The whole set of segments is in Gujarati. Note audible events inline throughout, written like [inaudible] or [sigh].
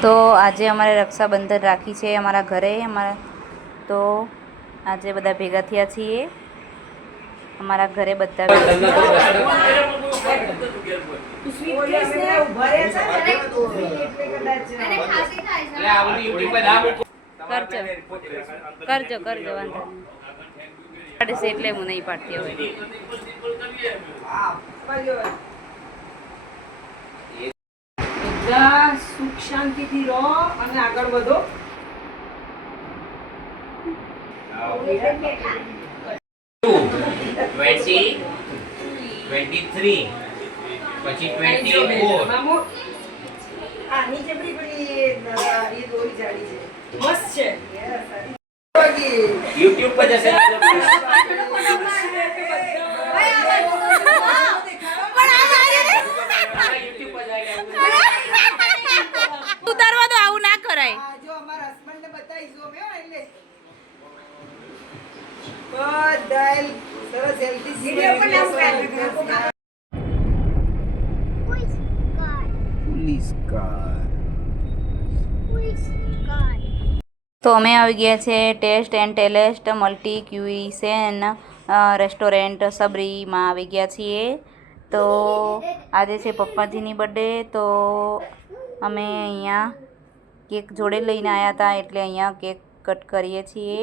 તો આજે અમારે રક્ષાબંધન રાખી છે અમારા ઘરે અમારા તો આજે બધા ભેગા થયા છીએ. અમારા ઘરે બધા કરજો કરજો કરજો વાંધો પાડશે એટલે હું નહીં પાડતી હવે બધા સુખ શાંતિથી રહો અને આગળ વધો. ટ્વેન્ટી ટ્વેન્ટી થ્રી પછી ટ્વેન્ટી ફોર આની જેવડી બધી એ દોરી જાડી છે. મસ્ત છે. યુટ્યુબ પર જશે [laughs] યુટ્યુબ પર જાય ઉતારવા તો આવું ના કરાય આ જો અમારા husband ને બતાવીશું અમે હો એટલે સરસ પણ. તો અમે આવી ગયા છે ટેસ્ટ એન્ડ ટેલેસ્ટ મલ્ટી ક્યુઇસેન રેસ્ટોરન્ટ સબરીમાં આવી ગયા છીએ. તો આજે છે પપ્પાજીની બર્થડે તો અમે અહીંયા કેક જોડે લઈને આવ્યા હતા એટલે અહીંયા કેક કટ કરીએ છીએ.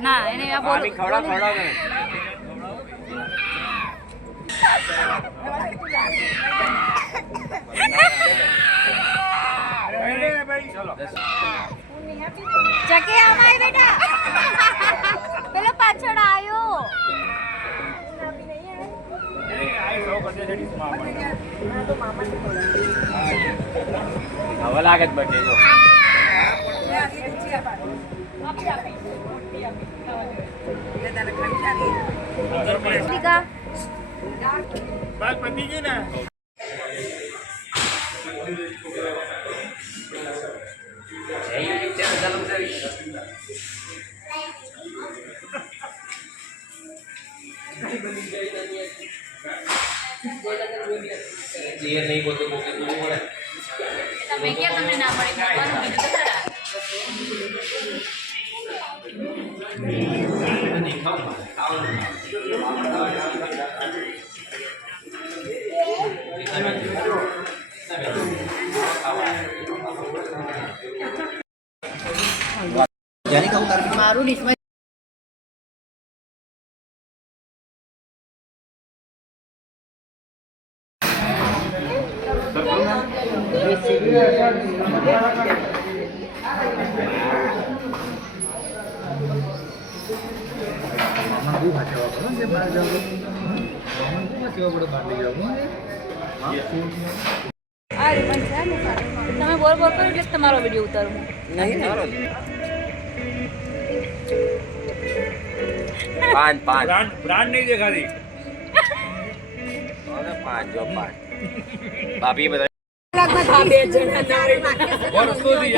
ના એને આ બોલ. ખવડાવ ખવડાવ. ને. ચકે અમાય બેટા. પેલો પાછળ આવ્યો હવે લાગે જ birthday જો. દીકા જય યુટ્યુબ ચેનલ ચાલુ કરી જે નહીં બોલતો બોલતો બોલવું પડે તમે ક્યાં તમને ના મળી બોલવાનું બીજું Jadi kau tarik di sini. તમે બોલ બોલ કરો એટલે તમારો વીડિયો ઉતારું નહીં [laughs] પાંચ પાંચ. બ્રાન્ડ નહીં દેખાતી. પાંચ જો પાંચ. ભાભી બધા આ બે જણા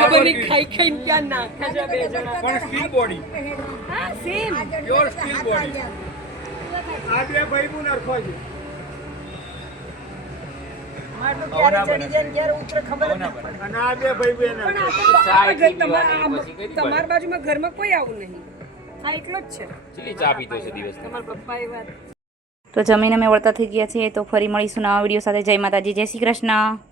ખબર નહીં ખાઈ ખાઈને ક્યાં છે બે જણા. પણ સ્ટીલ બોડી. હા સેમ પ્યોર સ્ટીલ બોડી આ બે ભાઈ નરખો છે. તમારા બાજુમાં ઘરમાં કોઈ આવું નહીં. આ એકલો જ છે. ચા પીતો છે દિવસ તમારા પપ્પા એ વાત. તો જમીને અમે વળતા થઈ ગયા છીએ તો ફરી મળીશું નવા વીડિયો સાથે. જય માતાજી જય શ્રી કૃષ્ણ.